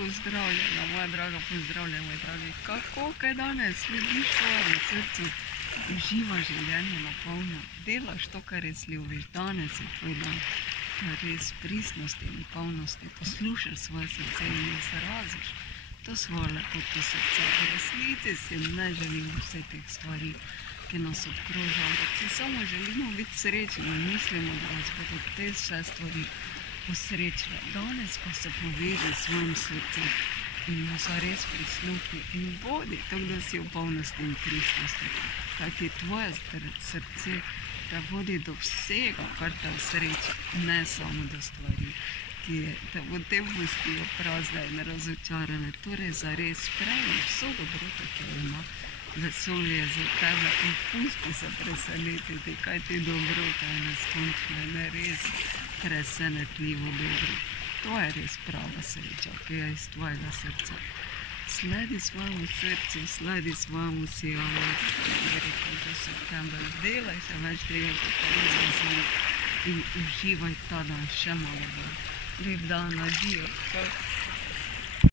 Pozdravljena, moja draga, pozdravljena, moj dragi. Kako kaj danes slediš svojemu srcu? Uživaš življenje na polno, delaš to, kar res ljubiš. Danes je tvoj dan, res pristnosti in polnosti. Poslušaš svoje srce in izraziš to svojo lepoto srca. V resnici si ne želimo vse teh stvari, ki nas obkrožajo, ampak si samo želimo biti srečni in mislimo, da nas bodo te vse stvari posrečile. Danes pa se poveži s svojim srcem in mu zares prisluhni in bodi tako, da si v polnosti in pristnosti. Kajti tvoje srce te vodi do vsega, kar te sreči, ne samo do stvari, ki te potem pustijo prazne in razočarane. Torej zares sprejmi vso dobroto, ki jo ima vesolje za tebe in pusti se presenetiti, kajti dobrota je neskončna in res presenetljivo dobro. To je res prava sreča, ki je iz tvojega srca. Sledi svojemu srcu, sledi svojemu sijaju, rekel do septembra. Delaj se več tega, kot je res veseli in uživaj ta dan še malo bolj. Lep dan, adijo.